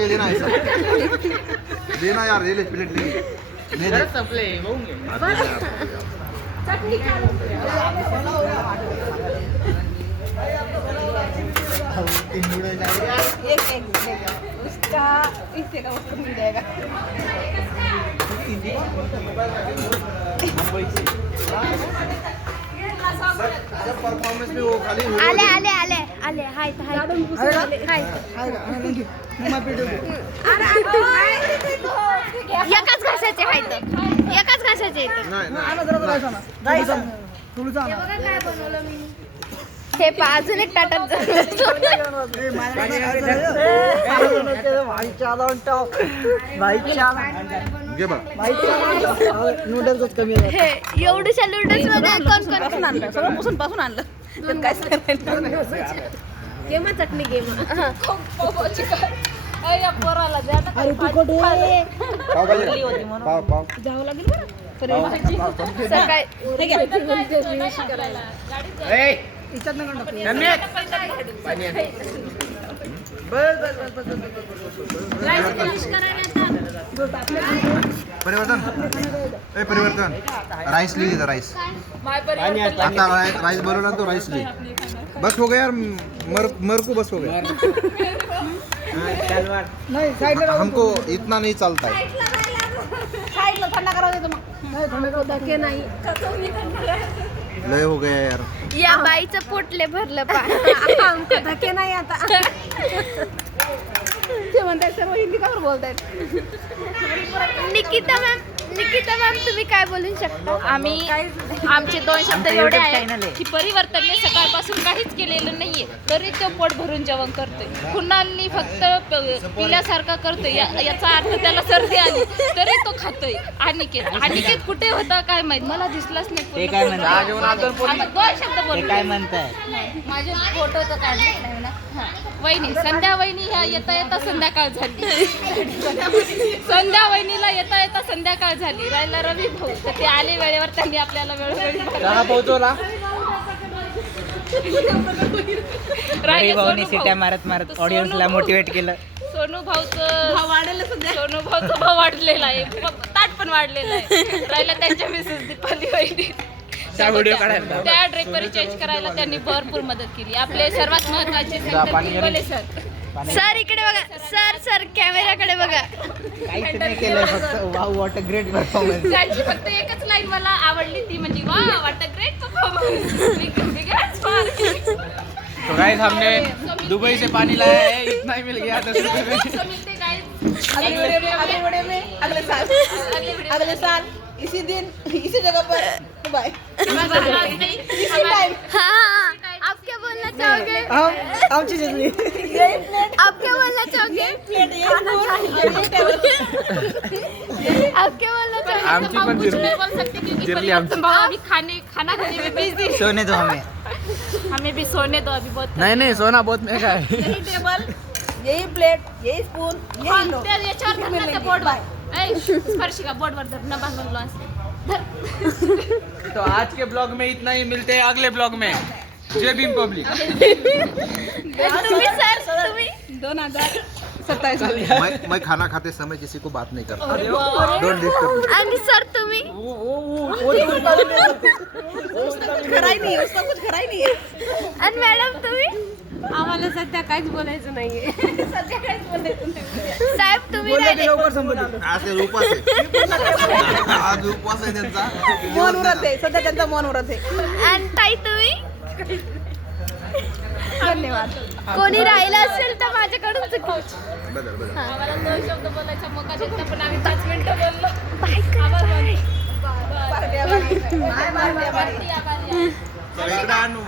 के देना ऐसा देना यार, ले ले प्लेट ले नहीं दे संपले उसका इससे का उसको मिल जाएगा। परफॉर्मेंस में वो खाली आले आले आले आले हाय हाय हाय एकाच घासाचे हाय तर एकाच घासाचे काय बनवलं मी हे अजून एक ताटात नूडल्स कमी हे एवढ्याशा नूडल्स मध्ये कोण कोण आणलं, सगळं पुसून पासून आणलं, त्यात काहीच करायला गेमा चटणी गेमा पोराला द्या ना अरे तू कुठे पाव भाजी पाव पाव जावं लागेल बरं सकाळी परिवर्तन परिवर्तन राइस ले लीजिए राइस आता राइस बोलो तो राइस ले बस हो गया यार मर को बस हो गया नाही साईडला हमको इतना नहीं चलता है साईडला थंडा करावं देतो मग नाही थंडा करू धके नाही लय हो गया यार या बाईचं पोटले भरलं पा धके नाही आता ते म्हणतात सर्व हिंदी कावर बोलतायत निकिता मॅम तुम्ही काय बोलू शकता आम्ही आमचे 2 शब्द एवढे आहेत की परिवर्तनने सकाळपासून काहीच केलेलं नाहीये तरी तो पोट भरून जेवण करतोय कुणालनी फक्त पिल्यासारखा करतोय याचा अर्थ त्याला सर्दी आली तरी तो खातोय अनिकेत कुठे होता काय माहित मला दिसलाच नाही काय म्हणताय? 2 शब्द बोलले काय म्हणताय? माझे फोटो तर काढले नाही ना वहिनी संध्या वहिनी ह्या येता संध्याकाळ झाली संध्या वहिनीला येता संध्याकाळ झाली राहिला रवी भाऊ तर ते आले वेळेवर त्यांनी आपल्याला वेळोवेळी पोहोचवला राहिलं भाऊनी सोनू सिट्या भाऊ. मारत तर ऑडियन्सला सोनू मोटिवेट केलं. सोनू भाऊचं भाव वाढलेला आहे ताट पण वाढलेला आहे राहिला त्यांच्या मिसेस दीपाली वहिनी व्हिडिओ काढायला त्या ड्रेपरी चेंज करायला त्यांनी भरपूर मदत केली आपले सर्वात महत्वाचे संत सर सर इकडे बघा सर कॅमेराकडे बघा काहीच नाही केलं फक्त wow what a great performance. त्यांची फक्त एकच लाईन मला आवडली ती म्हणजे वा व्हॉट अ ग्रेट परफॉर्मन्स तो गाइस हमने दुबई से पानी लाया है इतना ही मिल गया 10 रुपए में. अगले साल इसी दिन इसी जगह पर बाय हाँ आप क्या बोलना चाहोगे आमची जिंदगी आप क्या बोलना चाहोगे आप क्या बोलना चाहोगे आमची पण कुछ नहीं बोल सकते क्योंकि परिवर्तन भाव अभी खाना खाने में बिजी सोने दो हमें भी सोने दो अभी बहुत नहीं सोना बहुत महंगा है. यही टेबल यही प्लेट यही स्पून यही लो याच्यावर धर ना बोर्डवर स्पर्शिका बोर्डवर धर न बांधून लॉस तो आज के ब्लॉग में इतना ही मिलते हैं अगले ब्लॉग में. जय भीम पब्लिक. तुम्ही सर तुम्ही 2027 मैं खाना खाते समय किसी को बात नहीं करता डोंट डिस्टर्ब आणि सर तुम्ही उसका कुछ खरा ही नहीं है उसका कुछ खरा ही नहीं है आणि मॅडम तुम्ही आम्हाला सध्या काहीच बोलायचं नाहीये साहेब तुम्ही राहिले आज ते उपवास आहे आज उपवास आहे त्यांचा मन उरत आहे सध्या त्यांचा मन उरत आहे आणि ताई तुम्ही धन्यवाद कोणी राहिलं असेल तर माझ्याकडून चुकवू बदल आम्हाला 2 शब्द बोलायचा मौका देता पण आम्ही 5 मिनिटं बोललो बाय पार्ट्या बारी. आभारी आहे. इकडे आणू